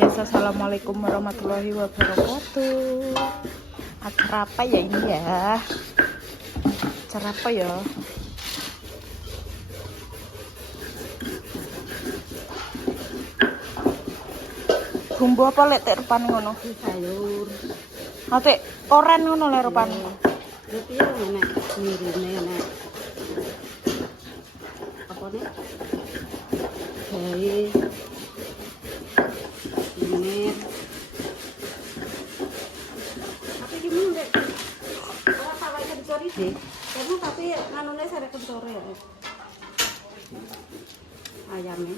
guys, assalamualaikum warahmatullahi wabarakatuh. Acara apa ya ini ya? Acara apa ya? Bumbu apa lek tek repan ngono? Sayur. Ate oren ngono lek repan. Berarti ya nek mirine nek apa nih? Jahe. Mir. Tapi gimana dek? Ora sawah kencur iki. Kamu tapi nganune sare kencur ya. Ayamnya.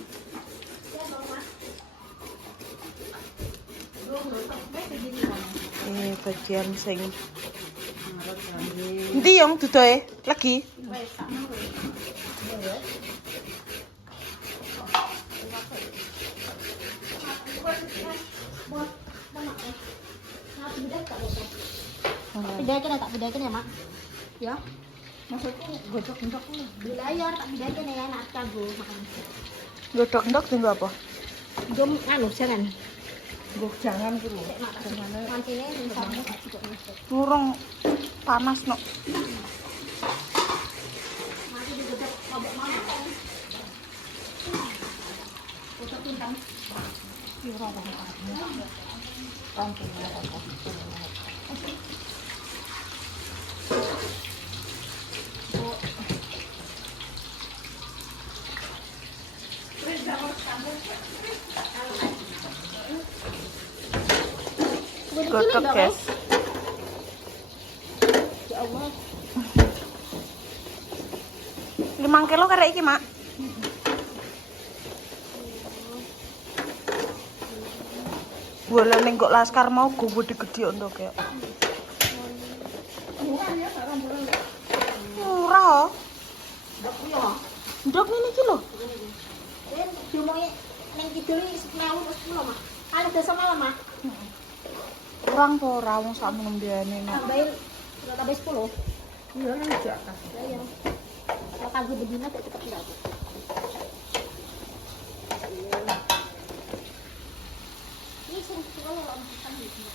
Bagian sing endi yang dudoe lagi? Bedakin tak bedakin ya mak ya maksudku godok-godok bila ya tak bedakin ya enak cago makan Godok-godok tunggu apa? gom anu jangan Jangan dulu. mantine Ngurung panas no. mati digodok lombok mana foto pintang Godok guys. ya Allah 5 kilo karek iki mak. Bola ning kok laskar mau gue gede-gede untuk kayak. Murah. Ndok ini iki lho. diomongi neng kidul iki 10.000 wis 10 mak ana desa malam mak Kurang po ora wong sak menembiane nek. tambah 10 Iya nang di atas. ya kalau kagak bedina tak cepet enggak ini sering kalau kan di sini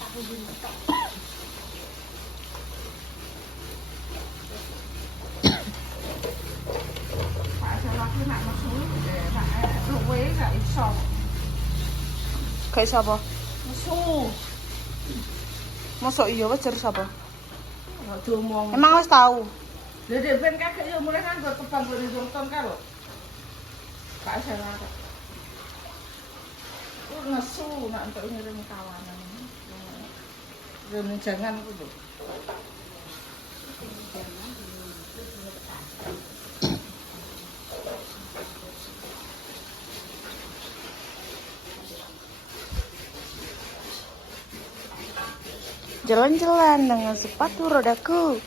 tak bedina tak Kayak siapa? Musuh. Masuk iya wajar siapa? Diomong. Emang wis tahu. Dede ben kakek yo mulai kan buat tebang buat Jongton karo. Kak salah. Nesu nak untuk ngirim kawanan. Jangan kudu. Jalan-jalan dengan sepatu rodaku.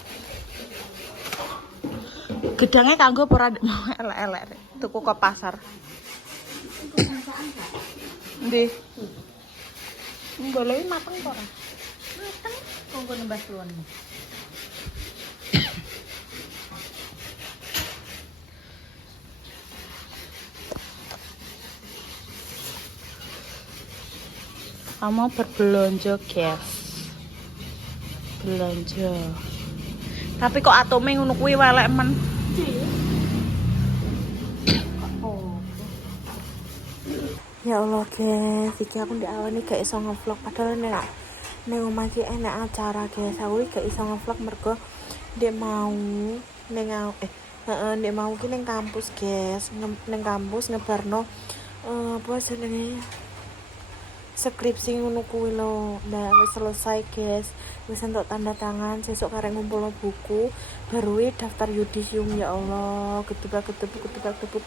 Gedangnya kanggo ora mau elek-elek. Tuku ke pasar. Ndi? Boleh mateng kok ora? mateng kongko nembas tuan Kamu berbelanja, guys. Belanja. Tapi kok atome ngono kuwi welek men. Ya Allah guys, iki aku ndak awani gak iso ngevlog padahal nek omah iki enak acara guys. Aku gak iso ngevlog mergo ndek mau ning ndek mau ki ning kampus guys. Ning kampus ngebarno apa jenenge skripsi ngono kuwi lho. Nah, wis selesai guys. Wis entuk tanda tangan, sesuk karek ngumpulno buku, baru daftar yudisium ya Allah. Ketebak-ketebuk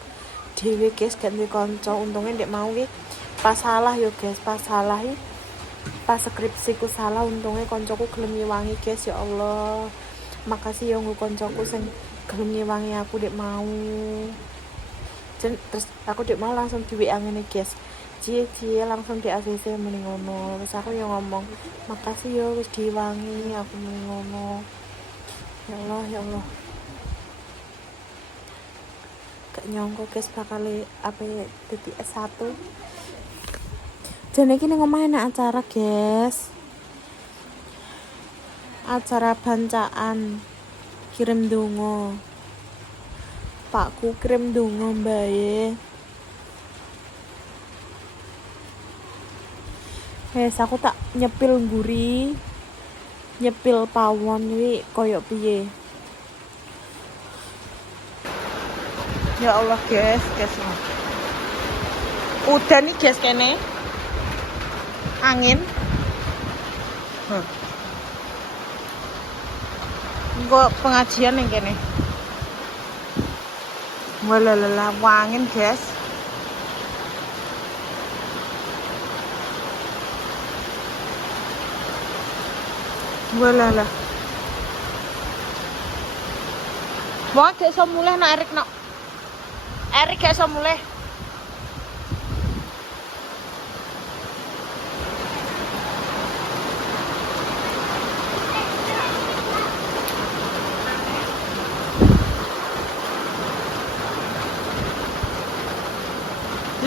dhewe guys gak duwe kanca. Untunge ndek mau ki pas salah yo guys, pas salah iki pas skripsiku salah untunge kancaku gelem ngiwangi guys ya Allah. Makasih yo nggo kancaku sing gelem ngiwangi aku ndek mau. Terus aku ndek mau langsung di-WA ngene guys. Cie langsung di ACC muni ngono. Terus aku yang ngomong, "Makasih yo wis diwangi." Aku muni ngono. Ya Allah, ya Allah. Gak nyongko guys bakal apa dadi S1. Jane iki ning omah enak acara, guys. Acara bancaan kirim donga. Pakku kirim donga mbae. Aku tak nyepil mburi. Nyepil pawon iki koyo piye. Ya Allah, guys. Udan nih, guys, kene. Angin. Engko pengajian yang kene. Walalala, wangin, guys. Walala. Wong gak iso mulih nak Erik nak. Erik gak iso mulih.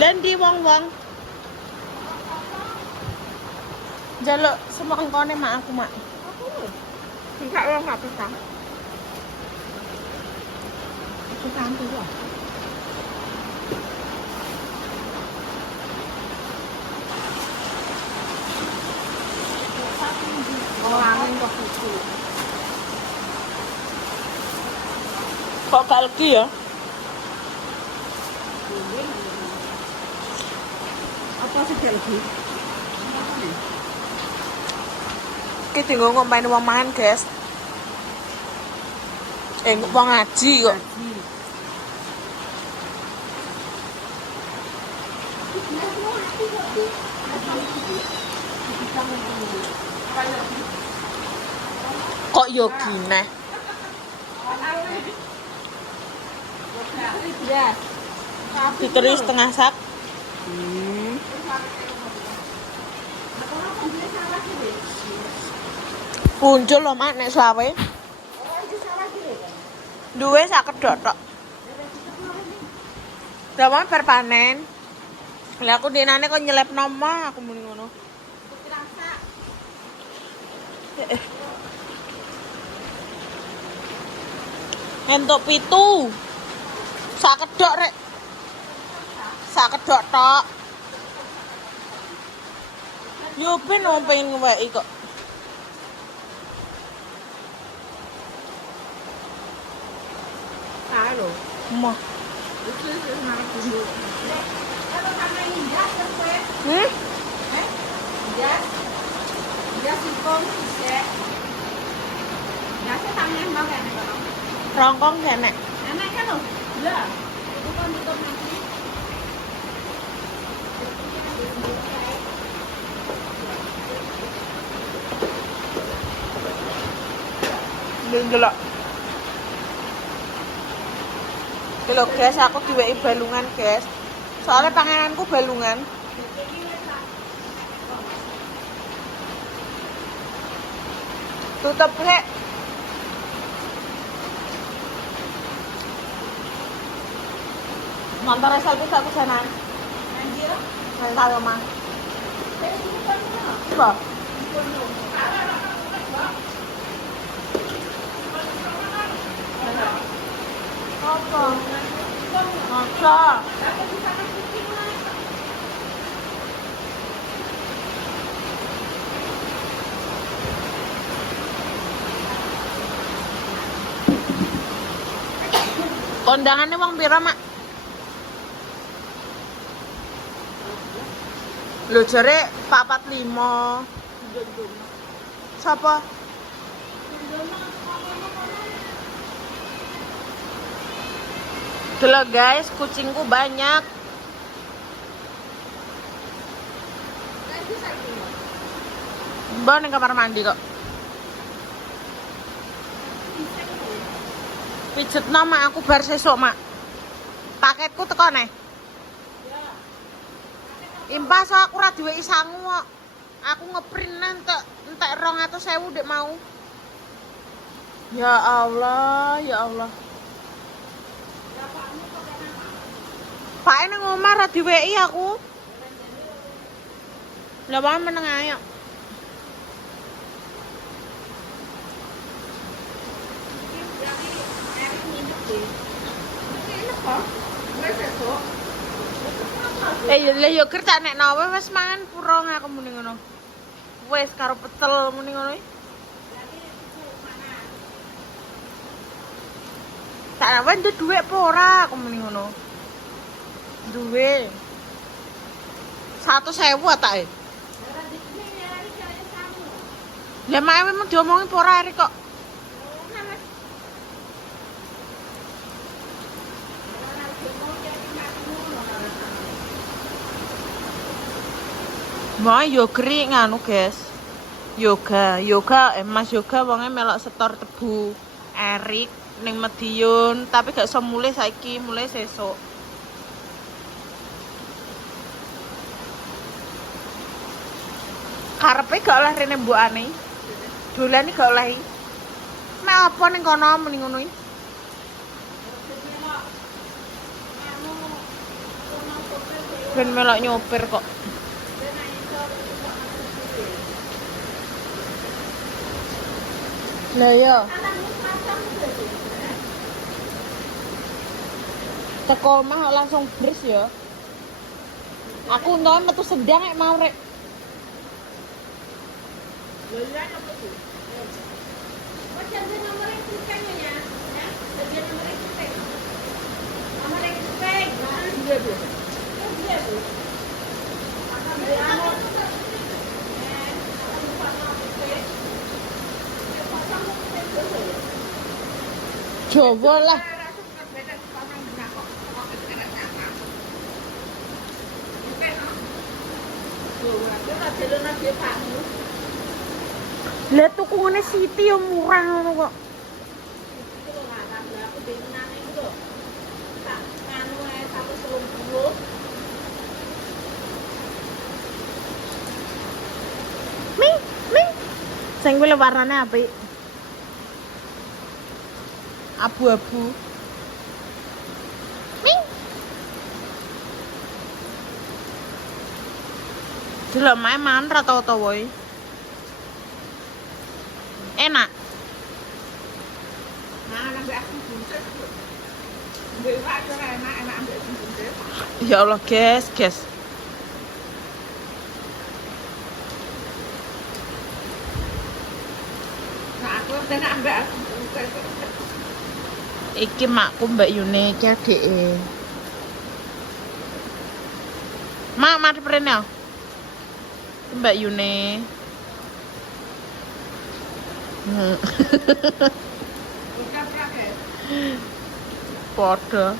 Lendi wong-wong. Jaluk semongkone mak aku, Mak. Enggak lo enggak bisa. Kita ambil dulu. Oh, angin kok gitu. Kok kalki ya? Apa sih lagi? Kita tinggal ngomain uang makan, guys. Uang ngaji kok. Kok yo gini? Diterus setengah sak. Muncul loh, Mak, nek sawe. Duwe sak kedok tok. Dawan bar panen. Lah aku dinane kok nyelep nama, aku muni ngono. Entuk 7. Sak kedok rek. Sak kedok tok. Yo ben pengen ngeweki kok. Halo. Mah. Itu semangat dulu. Kalau sama ini jas kan gue? Jas. Jas singkong sih. Jasnya tangan mau kan kalau. Rongkong kene. Enak kan lo? Lah. Itu kan tutup nanti. Delok. Lho guys, aku diweki balungan, guys. Soalnya pangananku balungan. Tutup rek. Motor selfie aku sanan. Anjir. Mental mah. Coba. Apa? Masa? Kondangannya wong pira, Mak? Lho jare 445. Sapa? Delok guys, kucingku banyak. Mbak ning kamar mandi kok. Pijetno mak aku bar sesuk, Mak. Paketku teko neh. Impas aku ora diweki sangu kok. Aku ngeprint entek 200.000 ndek mau. Ya Allah, ya Allah. Pak nang omah ra diweki aku. Lah wae meneng ayo. Yo kerja nek nawe wis mangan purong aku muni ngono. Wis karo pecel muni ngono iki. Tak nawe ndek dhuwit apa ora aku muni ngono. Duwe 100.000 tak e. Lah mae memang diomongin apa ora Erik kok. Wah, yogri nganu, guys. Yoga, Mas Yoga wonge melok setor tebu Erik ning Madiun, tapi gak iso mulai saiki, mulai sesuk. Karepe gak oleh rene mbokane. Dolan iki gak oleh. Mek apa ning kono muni ngono iki? Ben melok nyopir kok. Lah ya. Teko omah langsung bris ya. Aku entuk metu sedang nek mau rek. Coba lah. Lah tuku ngene Siti yo murah ngono kok. Ming. Sing kuwi warnane apik. Abu-abu. Ming. Delok mae mangan ra tau-tau wae. Enak. Nah, ambek aku buncis. Mbek Pak ora enak ambek buncis. Ya Allah, guys. Nah, aku enak ambek aku buncis. Iki makku Mbak Yune iki adike. Mak mari prene. Mbak Yune. Ucap ra, guys. Podo.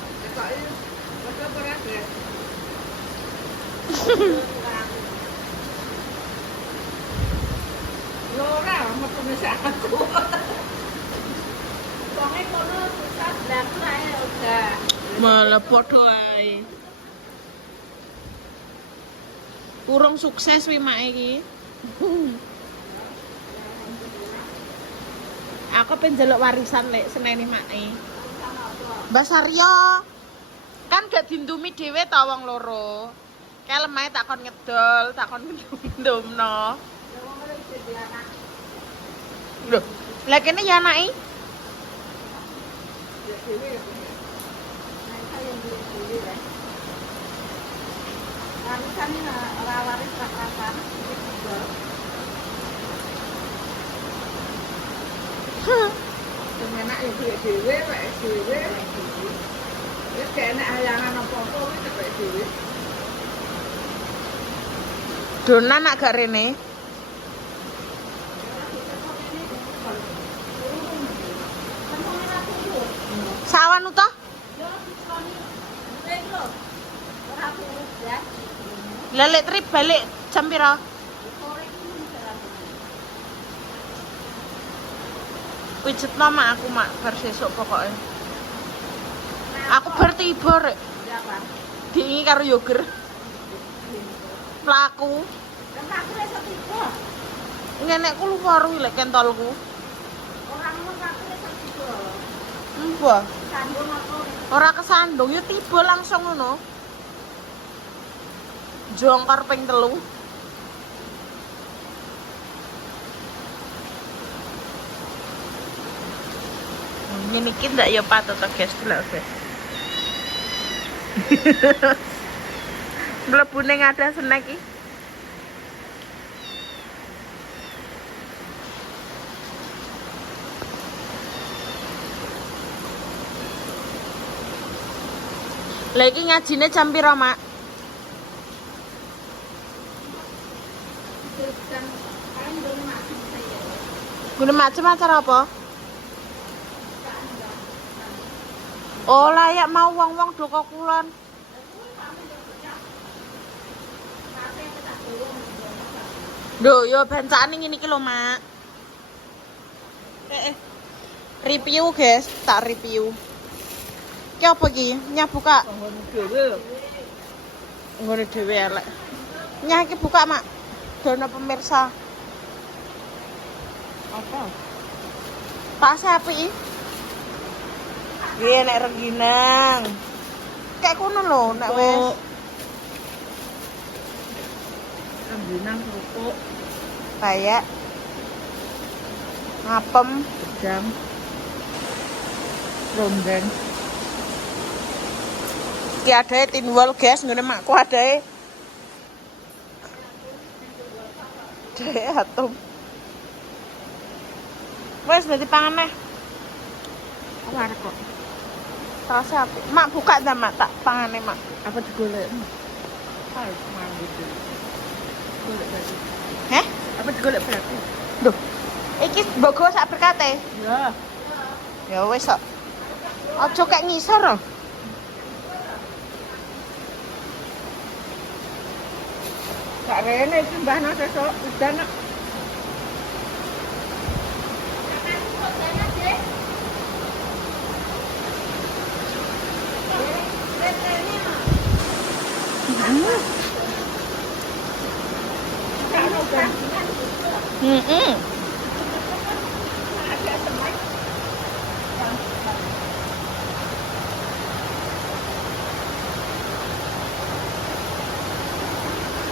Ora, metu mesak aku. Wonge kono susah blak ae udah. Malah podo ae. Urung sukses wi mak iki. Aku pengen njaluk warisan lek seneni make. Mbak Saryo. Kan gak dindumi dhewe ta wong loro. Kae lemahe tak kon ngedol, tak kon ndumno. Lho, lah kene ya anake. Warisan ini ora waris rakan. Enak ya dhewe wae dhewe. Wis kene ayangan apa-apa wis kok dhewe. Donan nak gak rene. Sawan uta? Lelek trip balik jam pira? Pijet mama aku mak bar sesuk pokoknya. Aku bar tiba rek. Diingi karo yoger. Mlaku. Aku iso tiba. Ngenekku lupa ru lek kentolku. Ora ngono aku iso tiba. Mbah. Sandung apa? Ora kesandung ya tiba langsung ngono. Jongkar ping 3. Ngene iki ndak ya patut to guys, delok guys. Mlebune ngada snack iki. Lah iki ngajine jam piro, Mak? Gune macem acara apa? Oh, layak mau wong-wong do kokulan. Duh, yo bencane ngene iki lho, Mak. Review, guys, tak review. Ki apa iki? Nyah buka. Ngono dhewe elek. Nyah iki buka, Mak. Dono pemirsa. Apa? Tak sapi. Iya nek rengginang. Kayak kono lho nek wis. Rengginang kerupuk. Kayak ngapem, jam. Rondeng. Ki adae tinwal guys, ngene makku adae. Dek atom. Wes dadi pangan neh. Apa arek kok? Rasa apik. Mak buka ta, Mak, tak pangane, Mak. Apa digolek? Harus mandi dulu. Golek berarti. Heh? Apa digolek berarti? Duh. Iki bogo sak berkate. Ya. Ya wis kok. Aja kek ngisor lho. Kak rene iki mbahna sesuk udan.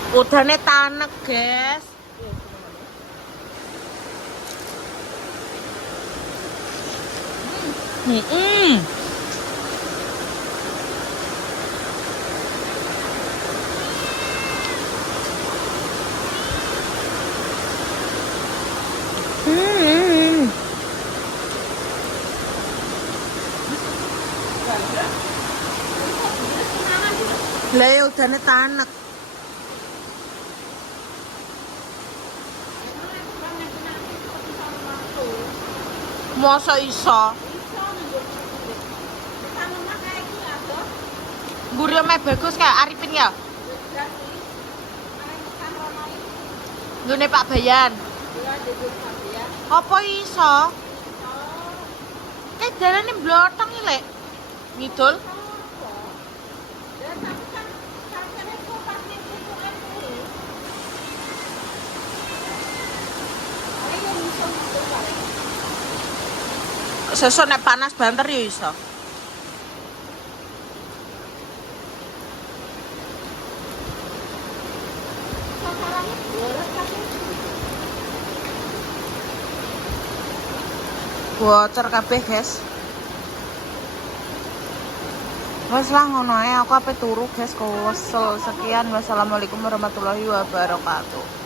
Udane tanek, guys. Lah ya udane tanek. Masa iso? Mburi me bagus kayak Arifin ya? Ngene Pak Bayan. Apa iso? Dalane blotong iki, Lek. Ngidul. Sesuk nek panas banter ya iso. Bocor kabeh, guys. Wes lah ngono ae, aku ape turu, guys. Kesel. Sekian, wassalamualaikum warahmatullahi wabarakatuh.